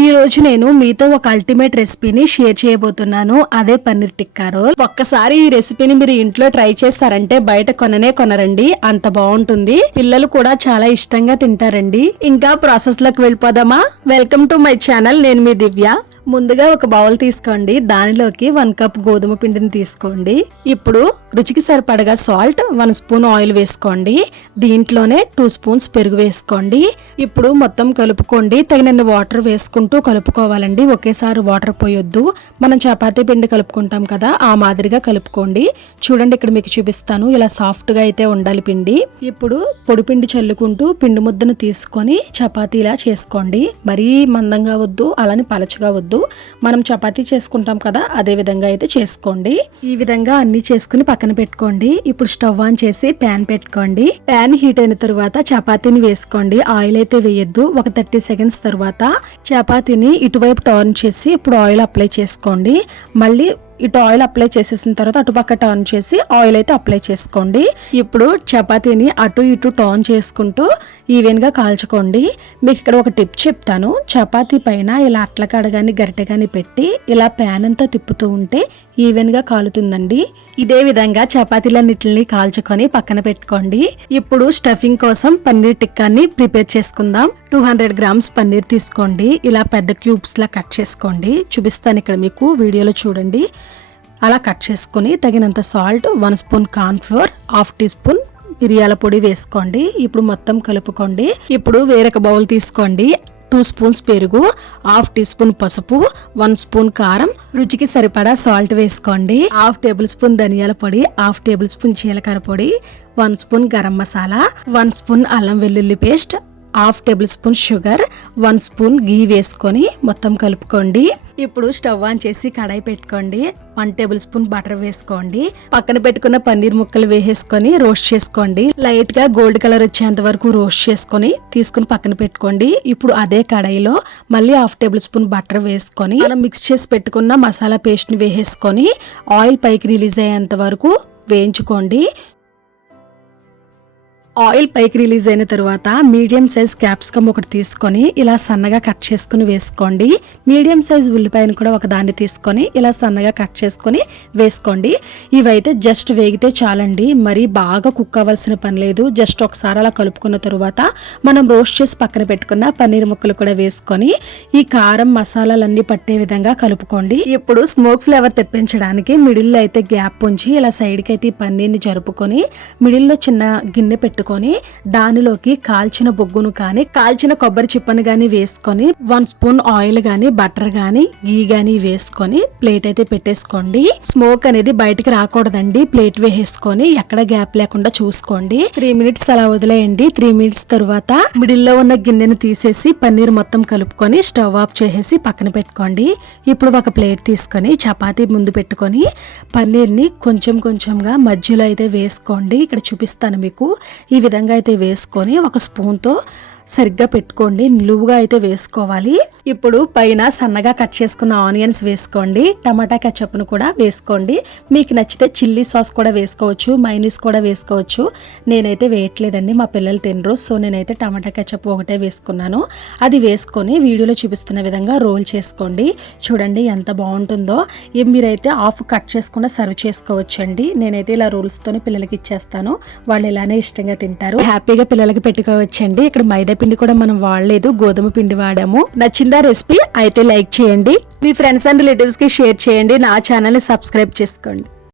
ఈ రోజు నేను మీతో ఒక అల్టిమేట్ రెసిపీని షేర్ చేయబోతున్నాను. అదే పన్నీర్ టిక్కా రోల్. ఒక్కసారి ఈ రెసిపీని మీరు ఇంట్లో ట్రై చేస్తారంటే బయట కొనరండి, అంత బాగుంటుంది. పిల్లలు కూడా చాలా ఇష్టంగా తింటారండి. ఇంకా ప్రాసెస్ లోకి వెళ్ళిపోదామా? Welcome to my channel. నేను మీ దివ్య. ముందుగా ఒక బౌల్ తీసుకోండి. దానిలోకి 1 కప్ గోధుమ పిండిని తీసుకోండి. ఇప్పుడు రుచికి సరిపడగా సాల్ట్, 1 స్పూన్ ఆయిల్ వేసుకోండి. దీంట్లోనే 2 స్పూన్స్ పెరుగు వేసుకోండి. ఇప్పుడు మొత్తం కలుపుకోండి. తగినన్ని వాటర్ వేసుకుంటూ కలుపుకోవాలండి. ఒకేసారి వాటర్ పోయొద్దు. మనం చపాతీ పిండి కలుపుకుంటాం కదా, ఆ మాదిరిగా కలుపుకోండి. చూడండి, ఇక్కడ మీకు చూపిస్తాను. ఇలా సాఫ్ట్ గా అయితే ఉండాలి పిండి. ఇప్పుడు పొడి పిండి చల్లుకుంటూ పిండి ముద్దను తీసుకొని చపాతీలా చేసుకోండి. మరీ మందంగా వద్దు, అలానే పలచగా వద్దు. మనం చపాతీ చేసుకుంటాం కదా, అదే విధంగా అయితే చేసుకోండి. ఈ విధంగా అన్ని చేసుకుని పక్కన పెట్టుకోండి. ఇప్పుడు స్టవ్ ఆన్ చేసి ప్యాన్ పెట్టుకోండి. ప్యాన్ హీట్ అయిన తర్వాత చపాతీని వేసుకోండి. ఆయిల్ అయితే వేయొద్దు. ఒక 30 సెకండ్స్ తర్వాత చపాతీని ఇటువైపు టర్న్ చేసి ఇప్పుడు ఆయిల్ అప్లై చేసుకోండి. మళ్ళీ ఇటు ఆయిల్ అప్లై చేసేసిన తర్వాత అటుపక్క టర్న్ చేసి ఆయిల్ అయితే అప్లై చేసుకోండి. ఇప్పుడు చపాతీని అటు ఇటు టర్న్ చేసుకుంటూ ఈవెన్ గా కాల్చుకోండి. మీకు ఇక్కడ ఒక టిప్ చెప్తాను. చపాతీ పైన ఇలా అట్లకాడ గాని గరిటె గాని పెట్టి ఇలా ప్యాన్ అంతా తిప్పుతూ ఉంటే ఈవెన్ గా కాలుతుందండి. ఇదే విధంగా చపాతీలన్నిటిని కాల్చుకొని పక్కన పెట్టుకోండి. ఇప్పుడు స్టఫింగ్ కోసం పన్నీర్ టిక్కాని ప్రిపేర్ చేసుకుందాం. 200 గ్రామ్స్ పన్నీర్ తీసుకోండి. ఇలా పెద్ద క్యూబ్స్ లా కట్ చేసుకోండి. చూపిస్తాను ఇక్కడ మీకు, వీడియోలో చూడండి. అలా కట్ చేసుకుని తగినంత salt, 1 spoon corn flour, 1/2 teaspoon మిరియాల పొడి వేసుకోండి. ఇప్పుడు మొత్తం కలుపుకోండి. ఇప్పుడు వేరొక బౌల్ తీసుకోండి. 2 స్పూన్స్ పెరుగు, 1/2 టీ స్పూన్ పసుపు, 1 స్పూన్ కారం, రుచికి సరిపడా సాల్ట్ వేసుకోండి. 1/2 టేబుల్ స్పూన్ ధనియాల పొడి, 1/2 టేబుల్ స్పూన్ జీలకర్ర పొడి, 1 స్పూన్ గరం మసాలా, 1 స్పూన్ అల్లం వెల్లుల్లి paste, 1/2 tablespoon sugar, 1 spoon ghee వేసుకొని మొత్తం కలుపుకోండి. ఇప్పుడు స్టవ్ ఆన్ చేసి కడాయి పెట్టుకోండి. 1 టేబుల్ స్పూన్ బటర్ వేసుకోండి. పక్కన పెట్టుకున్న పన్నీర్ ముక్కలు వేసేసుకొని రోస్ట్ చేసుకోండి. లైట్ గా గోల్డ్ కలర్ వచ్చేంత వరకు రోస్ట్ చేసుకొని తీసుకుని పక్కన పెట్టుకోండి. ఇప్పుడు అదే కడాయిలో మళ్ళీ 1/2 టేబుల్ స్పూన్ బటర్ వేసుకొని మనం మిక్స్ చేసి పెట్టుకున్న మసాలా పేస్ట్ ని వేసేసుకొని ఆయిల్ పైకి రిలీజ్ అయ్యేంత వరకు వేయించుకోండి. ఆయిల్ పైకి రిలీజ్ అయిన తర్వాత మీడియం సైజ్ క్యాప్సికమ్ ఒకటి తీసుకొని ఇలా సన్నగా కట్ చేసుకుని వేసుకోండి. మీడియం సైజ్ ఉల్లిపాయను కూడా ఒక దాన్ని తీసుకొని ఇలా సన్నగా కట్ చేసుకొని వేసుకోండి. ఇవైతే జస్ట్ వేగితే చాలండి, మరి బాగా కుక్ అవ్వాల్సిన పని లేదు. జస్ట్ ఒకసారి అలా కలుపుకున్న తర్వాత మనం రోస్ట్ చేసి పక్కన పెట్టుకున్న పన్నీర్ ముక్కలు కూడా వేసుకొని ఈ కారం మసాలాలన్నీ పట్టే విధంగా కలుపుకోండి. ఇప్పుడు స్మోక్ ఫ్లేవర్ తెప్పించడానికి మిడిల్ లో అయితే గ్యాప్ ఉంచి ఇలా సైడ్ కి అయితే ఈ పన్నీర్ని జరుపుకొని మిడిల్ లో చిన్న గిన్నె పెట్టుకొని దానిలోకి కాల్చిన బొగ్గును కానీ కాల్చిన కొబ్బరి చిప్పను గాని వేసుకొని 1 స్పూన్ ఆయిల్ గాని బటర్ గాని గీ గాని వేసుకొని ప్లేట్ అయితే పెట్టేసుకోండి. స్మోక్ అనేది బయటికి రాకూడదండి. ప్లేట్ వేసేసుకొని ఎక్కడ గ్యాప్ లేకుండా చూసుకోండి. 3 మినిట్స్ అలా వదిలేయండి. 3 మినిట్స్ తర్వాత మిడిల్ లో ఉన్న గిన్నెను తీసేసి పన్నీర్ మొత్తం కలుపుకొని స్టవ్ ఆఫ్ చేసేసి పక్కన పెట్టుకోండి. ఇప్పుడు ఒక ప్లేట్ తీసుకొని చపాతీ ముందు పెట్టుకొని పన్నీర్ ని కొంచెం కొంచెంగా మధ్యలో అయితే వేసుకోండి. ఇక్కడ చూపిస్తాను మీకు. ఈ విధంగా అయితే వేసుకొని ఒక స్పూన్ తో సరిగ్గా పెట్టుకోండి. నిలువుగా అయితే వేసుకోవాలి. ఇప్పుడు పైన సన్నగా కట్ చేసుకున్న ఆనియన్స్ వేసుకోండి. టమాటా కెచప్ను కూడా వేసుకోండి. మీకు నచ్చితే చిల్లీ సాస్ కూడా వేసుకోవచ్చు, మైనీస్ కూడా వేసుకోవచ్చు. నేనైతే వేయట్లేదండి, మా పిల్లలు తినరు. సో నేనైతే టమాటా కెచప్ ఒకటే వేసుకున్నాను. అది వేసుకొని వీడియోలో చూపిస్తున్న విధంగా రోల్ చేసుకోండి. చూడండి ఎంత బాగుంటుందో. మీరైతే హాఫ్ కట్ చేసుకున్న సర్వ్ చేసుకోవచ్చండి. నేనైతే ఇలా రోల్స్ తోనే పిల్లలకి ఇచ్చేస్తాను. వాళ్ళు ఇలానే ఇష్టంగా తింటారు. హ్యాపీగా పిల్లలకి పెట్టుకోవచ్చండి. ఇక్కడ మైదా పిండి కూడా మనం వాడలేదు, గోధుమ పిండి వాడాము. నచ్చిందా రెసిపీ? అయితే లైక్ చేయండి. మీ ఫ్రెండ్స్ అండ్ రిలేటివ్స్ కి షేర్ చేయండి. నా ఛానల్ ని సబ్స్క్రైబ్ చేసుకోండి.